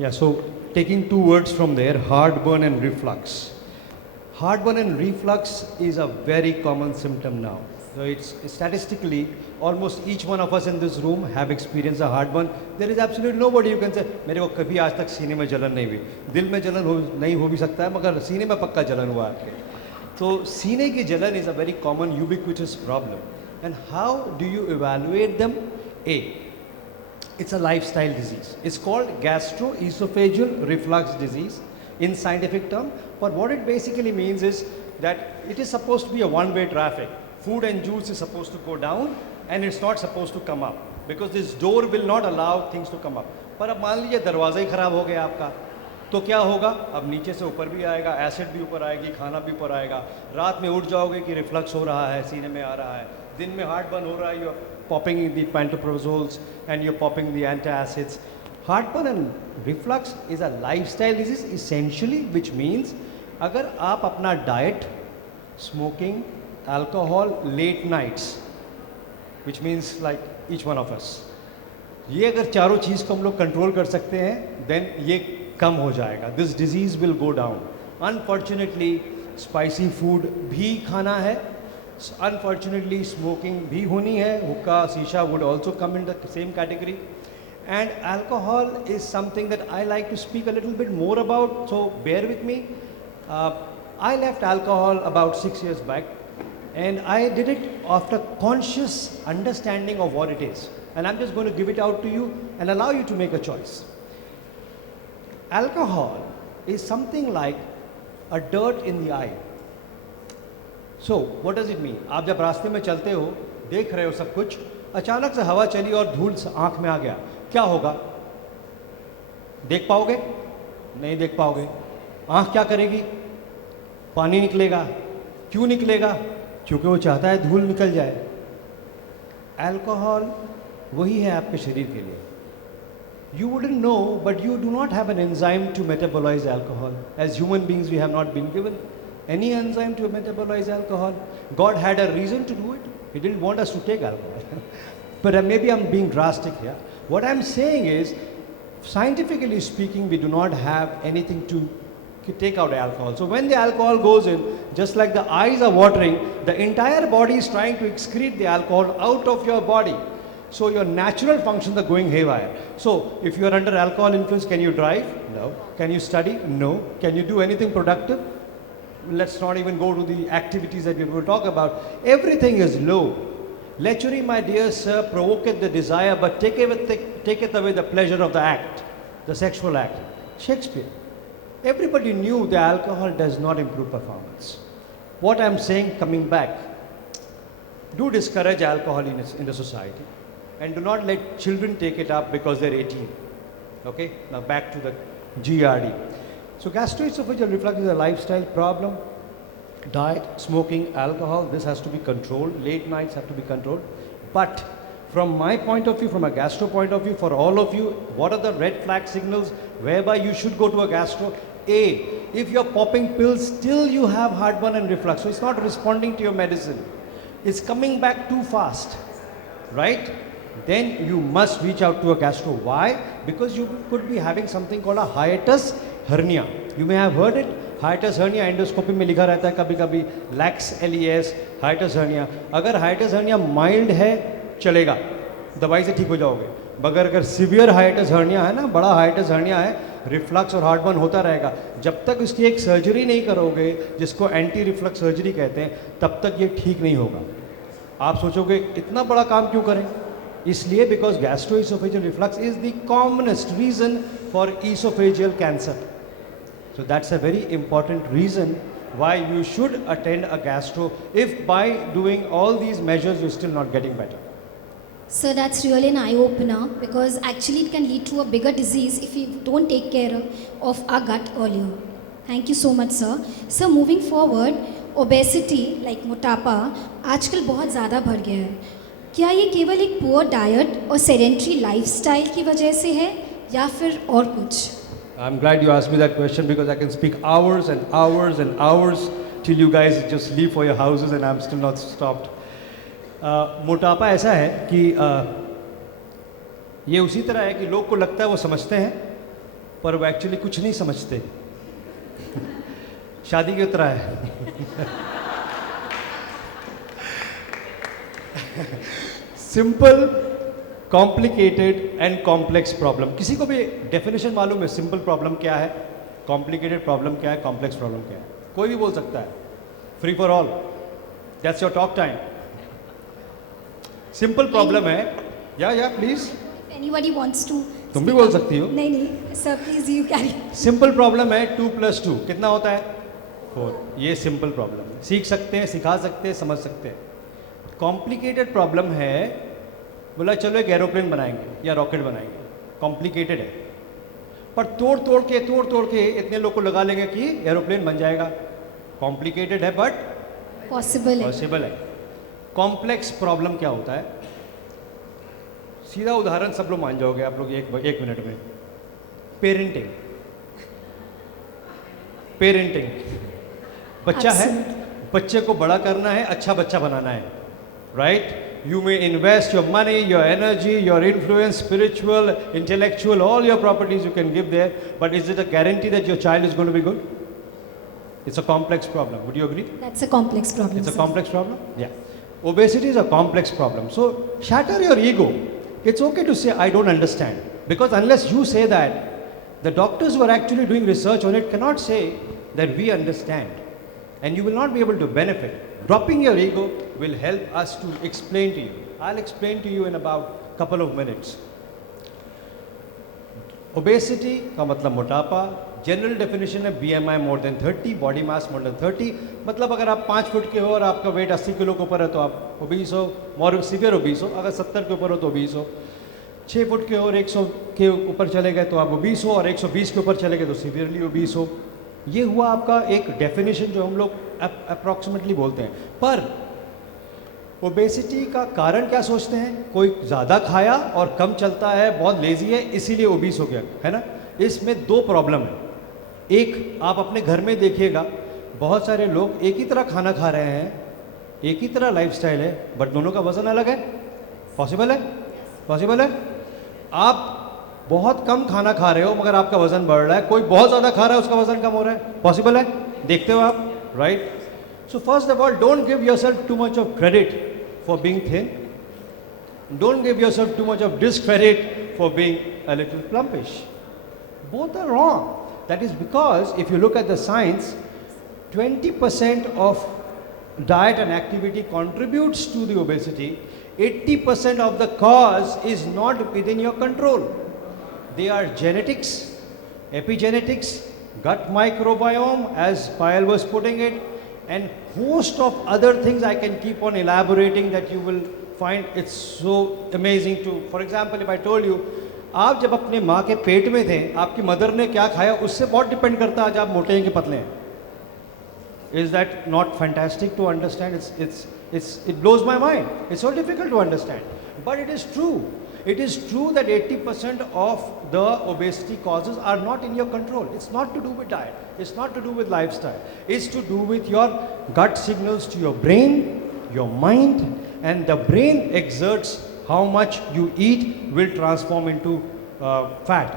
Yeah, so taking two words from there, heartburn and reflux. Heartburn and reflux is a very common symptom now. So it's statistically almost each one of us in this room have experienced a heartburn. There is absolutely nobody who can say मेरे को कभी आज तक सीने में जलन नहीं हुई. दिल में जलन नहीं हो भी सकता है मगर सीने में पक्का जलन हुआ आपके. तो सीने की जलन is a very common ubiquitous problem. And how do you evaluate them? It's a lifestyle disease. It's called gastroesophageal reflux disease in scientific term. But what it basically means is that it is supposed to be a one-way traffic. Food and juice is supposed to go down and it's not supposed to come up because this door will not allow things to come up. पर अब मान लीजिए दरवाज़ा ही ख़राब हो गया आपका, तो क्या होगा? अब नीचे से ऊपर भी आएगा, एसिड भी ऊपर आएगी, खाना भी ऊपर आएगा. रात में उठ जाओगे कि रिफ्लक्स हो रहा है, सीने में आ रहा है. दिन में हार्टबर्न हो रहा है, you're popping the pantoprazole and you're popping the antacids. Heartburn and reflux is a lifestyle disease essentially, which means अगर आप अपना diet, smoking, alcohol, late nights, which means like each one of us, ये अगर चारों चीज़ को हम लोग control कर सकते हैं, then ये कम हो जाएगा. This disease will go down. Unfortunately, spicy food भी खाना है. Unfortunately, smoking भी होनी है. Hookah, shisha would also come in the same category. And alcohol is something that I like to speak a little bit more about, so bear with me. I left alcohol about 6 years back, and I did it after conscious understanding of what it is. And I'm just going to give it out to you and allow you to make a choice. Alcohol is something like a dirt in the eye. So, what does it mean? आप जब रास्ते में चलते हो, देख रहे हो सब कुछ, अचानक से हवा चली और धूल आँख में आ गया, क्या होगा? देख पाओगे? नहीं देख पाओगे. आँख क्या करेगी? पानी निकलेगा. क्यों निकलेगा? क्योंकि वो चाहता है धूल निकल जाए. अल्कोहल वही है आपके शरीर के लिए. You wouldn't know, but you do not have an enzyme to metabolize alcohol. As human beings, we have not been given any enzyme to metabolize alcohol. God had a reason to do it. He didn't want us to take alcohol. But maybe I'm being drastic here. What I'm saying is, scientifically speaking, we do not have anything to take out alcohol. So when the alcohol goes in, just like the eyes are watering, the entire body is trying to excrete the alcohol out of your body. So your natural functions are going haywire. So if you are under alcohol influence, can you drive? No. Can you study? No. Can you do anything productive? Let's not even go to the activities that we will talk about. Everything is low. Lechery, my dear sir, provoketh the desire, but taketh away the pleasure of the act, the sexual act. Shakespeare. Everybody knew the alcohol does not improve performance. What I'm saying, coming back, do discourage alcohol in the society. And do not let children take it up because they're 18. Okay? Now back to the GRD. So gastroesophageal reflux is a lifestyle problem. Diet, smoking, alcohol, this has to be controlled. Late nights have to be controlled. But from my point of view, from a gastro point of view, for all of you, what are the red flag signals whereby you should go to a gastro? If you're popping pills, still you have heartburn and reflux. So it's not responding to your medicine. It's coming back too fast, right? Then you must reach out to a gastro. Why? Because you could be having something called a hiatus hernia. You may have heard it. Hiatus hernia, endoscopy में लिखा रहता है कभी कभी lax LES, hiatus hernia. अगर hiatus hernia mild है चलेगा, दवाई से ठीक हो जाओगे. मगर अगर severe hiatus hernia है ना, बड़ा hiatus hernia है, रिफ्लक्स और हार्टबर्न होता रहेगा. जब तक इसकी एक सर्जरी नहीं करोगे, जिसको एंटी रिफ्लक्स सर्जरी कहते हैं, तब तक ये ठीक नहीं होगा. आप सोचोगे इतना बड़ा काम क्यों करें? इसलिए because gastroesophageal reflux is the commonest reason for esophageal cancer. So that's a very important reason why you should attend a gastro if by doing all these measures you're still not getting better. So that's really an eye-opener because actually it can lead to a bigger disease if we don't take care of our gut earlier. Thank you so much, sir. So moving forward, obesity like मोटापा आजकल बहुत ज़्यादा बढ़ गया है. क्या ये केवल एक पुअर डाइट और सेडेंट्री लाइफस्टाइल की वजह से है या फिर और कुछ? I'm glad you asked me that question because I can speak hours and hours and hours till you guys just leave for your houses and I'm still not stopped. मोटापा ऐसा है कि ये उसी तरह है कि लोग को लगता है वो समझते हैं पर वो एक्चुअली कुछ नहीं समझते। शादी की तरह है। Simple, complicated and complex problem. किसी को भी डेफिनेशन मालूम है सिंपल प्रॉब्लम क्या है, कॉम्प्लिकेटेड प्रॉब्लम क्या है, कॉम्प्लेक्स प्रॉब्लम क्या है? कोई भी बोल सकता है। Free for all, that's your talk time. Simple problem है, या प्लीज, Anybody wants to तुम भी बोल सकती हो। नहीं sir, please you carry. Simple problem है 2 + 2 कितना होता है? 4। ये सिंपल प्रॉब्लम है, सीख सकते हैं, सिखा सकते हैं, समझ सकते हैं। कॉम्प्लिकेटेड प्रॉब्लम है, बोला चलो एक एरोप्लेन बनाएंगे या रॉकेट बनाएंगे, कॉम्प्लिकेटेड है, पर तोड़ तोड़ के इतने लोग को लगा लेंगे कि एरोप्लेन बन जाएगा। कॉम्प्लिकेटेड है बट पॉसिबल है। कॉम्प्लेक्स प्रॉब्लम क्या होता है? सीधा उदाहरण सब लोग मान जाओगे आप लोग एक मिनट में। पेरेंटिंग। बच्चा है, बच्चे को बड़ा करना है, अच्छा बच्चा बनाना है, right? You may invest your money, your energy, your influence, spiritual, intellectual, all your properties you can give there, but is it a guarantee that your child is going to be good? It's a complex problem. Would you agree? That's a complex problem. It's a sir. complex problem? Yeah. Obesity is a complex problem. So shatter your ego. It's okay to say, I don't understand. Because unless you say that, the doctors who are actually doing research on it cannot say that we understand. And you will not be able to benefit. Dropping your ego will help us to explain to you. I'll explain to you in about a couple of minutes. Obesity का मतलब मोटापा। General definition है BMI more than 30, body mass more than 30। मतलब अगर आप 5 foot के हो और आपका वेट 80 किलो के ऊपर है तो आप ओबीस हो, मोर सीवियर ओबीस हो। अगर 70 के ऊपर हो तो ओबीस हो। 6 फुट के हो और 100 के ऊपर चले गए तो आप ओबीस हो, और 120 के ऊपर चले गए तो सीवियरली ओबीस हो। ये हुआ आपका एक डेफिनेशन जो हम लोग अप्रॉक्सीमेटली बोलते हैं। पर ओबेसिटी का कारण क्या सोचते हैं? कोई ज़्यादा खाया और कम चलता है, बहुत लेजी है, इसीलिए ओबीस हो गया, है ना? इसमें 2 प्रॉब्लम है। एक, आप अपने घर में देखिएगा, बहुत सारे लोग एक ही तरह खाना खा रहे हैं, एक ही तरह लाइफस्टाइल है, बट दोनों का वजन अलग है। पॉसिबल है? पॉसिबल है? आप बहुत कम खाना खा रहे हो मगर आपका वजन बढ़ रहा है, कोई बहुत ज़्यादा खा रहा है उसका वजन कम हो रहा है। पॉसिबल है? देखते हो आप, right? So first of all, don't give yourself too much of credit for being thin. Don't give yourself too much of discredit for being a little plumpish. Both are wrong. That is because if you look at the science, 20% of diet and activity contributes to the obesity. 80% of the cause is not within your control. They are genetics, epigenetics, gut microbiome, as Payal was putting it, and host of other things I can keep on elaborating that you will find it's so amazing to. For example, if I told you, आप जब अपने माँ के पेट में थे, आपकी mother ने क्या खाया उससे बहुत डिपेंड करता है आज आप मोटे हैं कि पतले हैं। Is that not fantastic to understand? It blows my mind. It's so difficult to understand, but it is true. It is true that 80% of the obesity causes are not in your control. It's not to do with diet. It's not to do with lifestyle. It's to do with your gut signals to your brain, your mind, and the brain exerts how much you eat will transform into fat.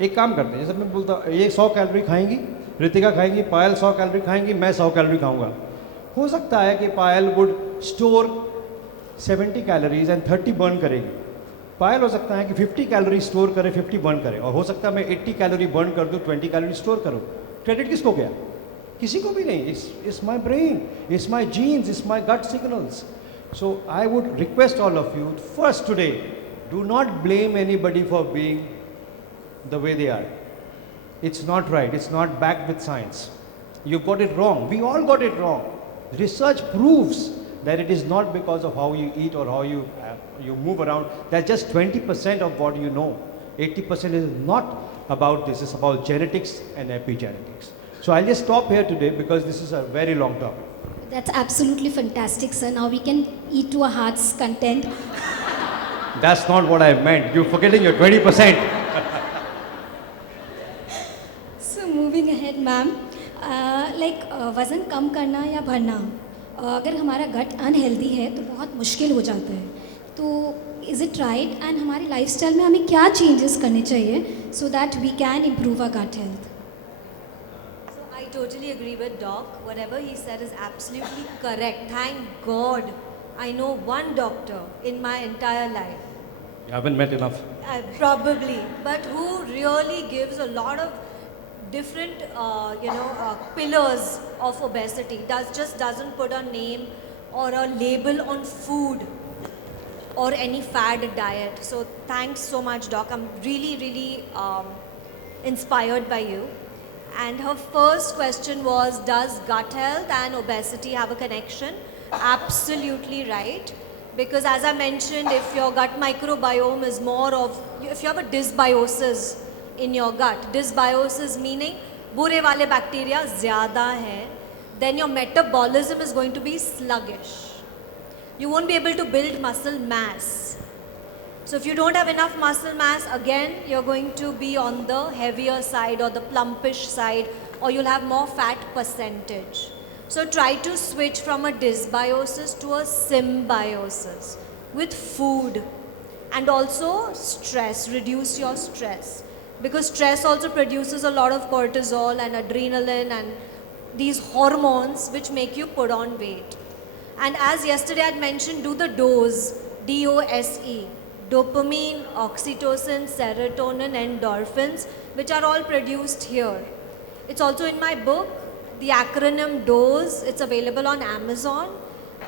एक काम करते हैं, जैसे मैं बोलता हूँ ये 100 calorie खाएंगी, रितिका खाएंगी, पायल 100 कैलोरी खाएंगी, मैं 100 कैलोरी खाऊंगा। हो सकता है कि Payal would store 70 calories and 30 burn करेगी। पायल हो सकता है कि 50 कैलोरी स्टोर करे, 50 बर्न करे, और हो सकता है मैं 80 कैलोरी बर्न कर दूँ, 20 कैलोरी स्टोर करूँ। क्रेडिट किसको गया? किसी को भी नहीं। It's my brain, it's my genes, it's my gut signals. So I would request all of you, first today, do not blame anybody for being the way they are. It's not right, it's not backed with science. You got it wrong, we all got it wrong. Research proves that it is not because of how you eat or how you move around. That's just 20% of what you know. 80% is not about this, it's about genetics and epigenetics. So I'll just stop here today because this is a very long topic. That's absolutely fantastic, sir. Now we can eat to our heart's content. That's not what I meant. You're forgetting your 20%. So moving ahead, ma'am, वज़न कम करना या बढ़ना, अगर हमारा गट unhealthy है तो बहुत मुश्किल हो जाता है। तो इज़ इट राइट, एंड हमारी लाइफस्टाइल में हमें क्या चेंजेस करने चाहिए so that we can improve our gut health. So I totally agree with Doc. Whatever he said is absolutely correct. Thank God I know one doctor in my entire life. You haven't met enough. Probably, but who really gives a lot of different, pillars of obesity. Doesn't put a name or a label on food or any fad diet. So thanks so much, Doc. I'm really inspired by you. And her first question was, does gut health and obesity have a connection? Absolutely right. Because as I mentioned, if your gut microbiome is more of, if you have a dysbiosis in your gut, dysbiosis meaning बुरे वाले bacteria ज़्यादा हैं, then your metabolism is going to be sluggish. You won't be able to build muscle mass. So if you don't have enough muscle mass, again, you're going to be on the heavier side or the plumpish side, or you'll have more fat percentage. So try to switch from a dysbiosis to a symbiosis with food, and also stress, reduce your stress. Because stress also produces a lot of cortisol and adrenaline and these hormones which make you put on weight. And as yesterday I had mentioned, do the DOSE, D-O-S-E, dopamine, oxytocin, serotonin, endorphins, which are all produced here. It's also in my book, the acronym DOSE. It's available on Amazon.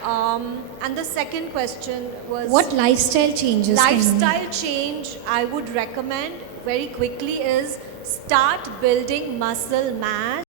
And the second question was... What lifestyle changes? Lifestyle change I would recommend very quickly is start building muscle mass